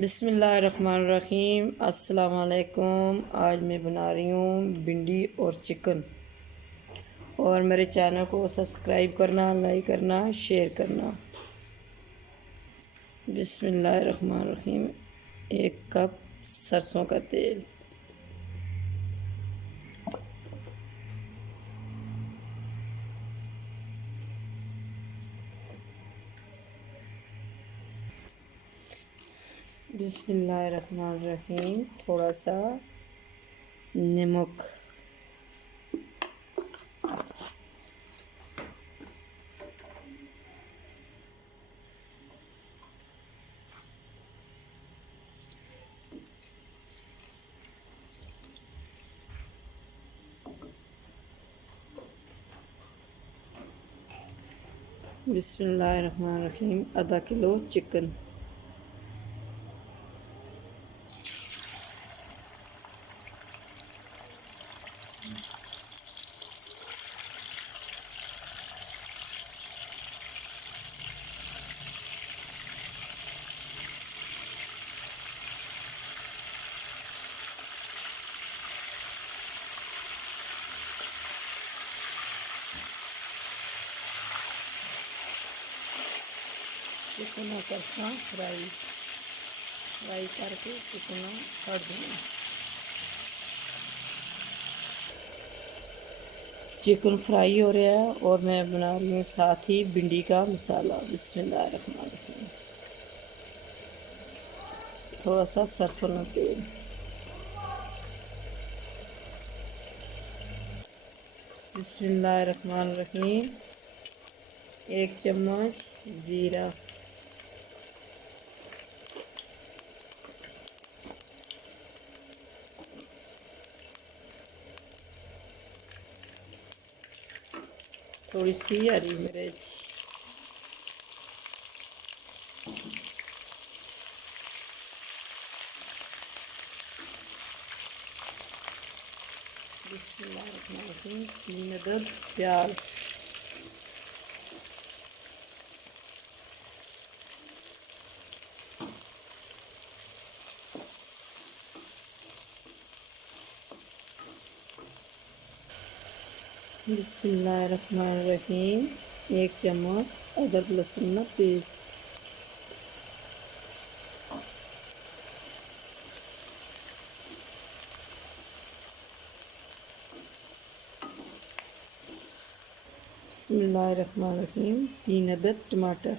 बिस्मिल्लाहिर्रहमानिर्रहीम। अस्सलाम वालेकुम। आज मैं बना रही हूँ भिंडी और चिकन। और मेरे चैनल को सब्सक्राइब करना, लाइक करना, शेयर करना। बिस्मिल्लाहिर्रहमानिर्रहीम। 1 कप सरसों का तेल, बिस्मिल्लाहिर्रहमानिर्रहीम। थोड़ा सा नमक, बिस्मिल्लाहिर्रहमानिर्रहीम। आधा किलो चिकन, चिकन करना फ्राई करके चिकन कर देना। चिकन फ्राई हो रहा है और मैं बना रही हूँ साथ ही भिंडी का मसाला। बिस्मिल्लाहिर्रहमानिर्रहीम। थोड़ा सा सरसों का तेल, बिस्मिल्लाहिर्रहमानिर्रहीम। 1 चम्मच ज़ीरा, थोड़ी सी हरी मिर्च, बिस्मिल्लाहिर्रहमानिर्रहीम। 3 अदद प्याज, बिस्मिल्लाहिर्रहमानिर्रहीम। 1 चम्मच अदरक लहसुन का पेस्ट, बिस्मिल्लाहिर्रहमानिर्रहीम। 3 अदद टमाटर,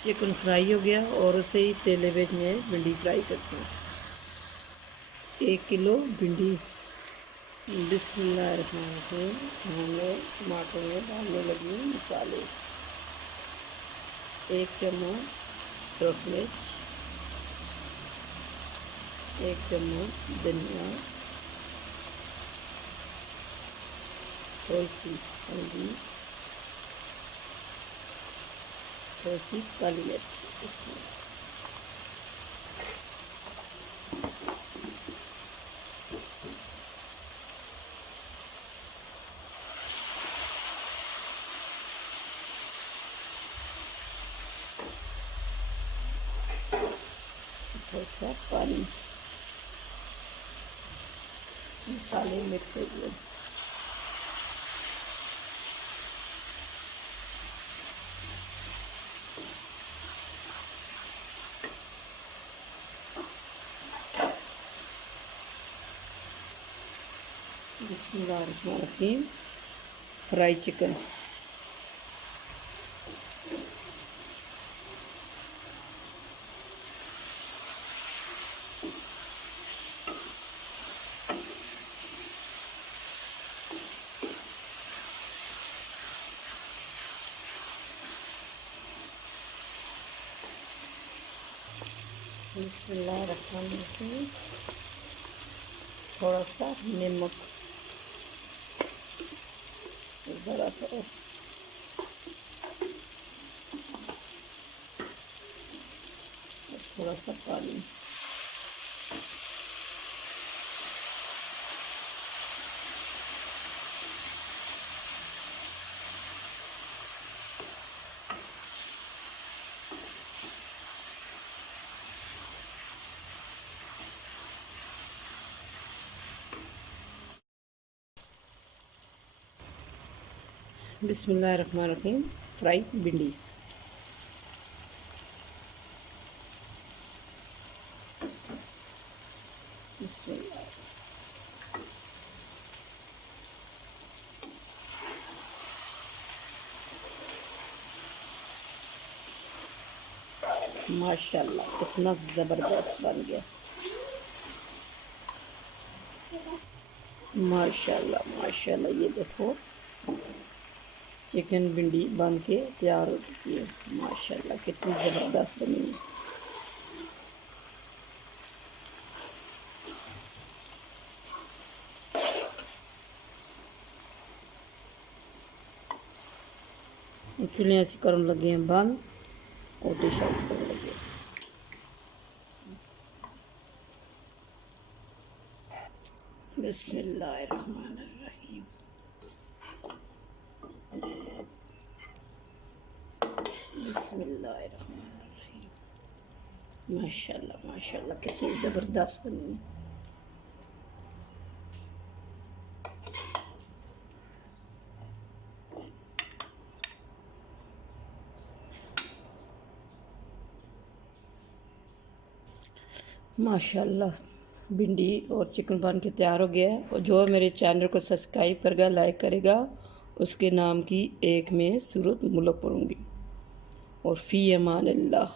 चिकन फ्राई हो गया और उसे ही तेले में भिंडी फ्राई करते हैं। 1 किलो भिंडी, बिस्मिल्लाहिर्रहमानिर्रहीम। हम लोग टमाटर में डालने लगी मसाले। 1 चम्मच सूरख मिर्च, 1 चम्मच धनिया, थोड़ी सी हल्दी, थोड़ी सी काली मिर्च। इसमें थोड़ा सा पानी, मसाले मिक्स हो गए। बिस्मिल्लाहिर्रहमानिर्रहीम। फ्राई चिकन, बिस्मिल्लाहिर्रहमानिर्रहीम। थोड़ा सा नमक, ज़रा सा थोड़ा सा पानी। बिस्मिल्लाहिर्रहमानिर्रहीम। फ्राई भिंडी। बिस्मिल्लाह। माशाल्लाह कितना ज़बरदस्त बन गया। माशाल्लाह माशाल्लाह, ये देखो चिकन भिंडी बन के तैयार हो चुकी है। माशाल्लाह कितनी ज़बरदस्त बनी है। चुलियाँ ऐसी करन लगे हैं बंद और डिश आउट करने लगे। बिस्मिल्लाहिर्रहमानिर्रहीम। बिस्मिल्लाहिर्रहमानिर्रहीम। माशाल्लाह माशाल्लाह कितनी ज़बरदस्त बनी है। माशाल्लाह भिंडी और चिकन बन के तैयार हो गया है। और जो मेरे चैनल को सब्सक्राइब करेगा, लाइक करेगा, उसके नाम की एक मैं सूरत मुल्क पढ़ूँगी। और फ़ी अमान अल्लाह।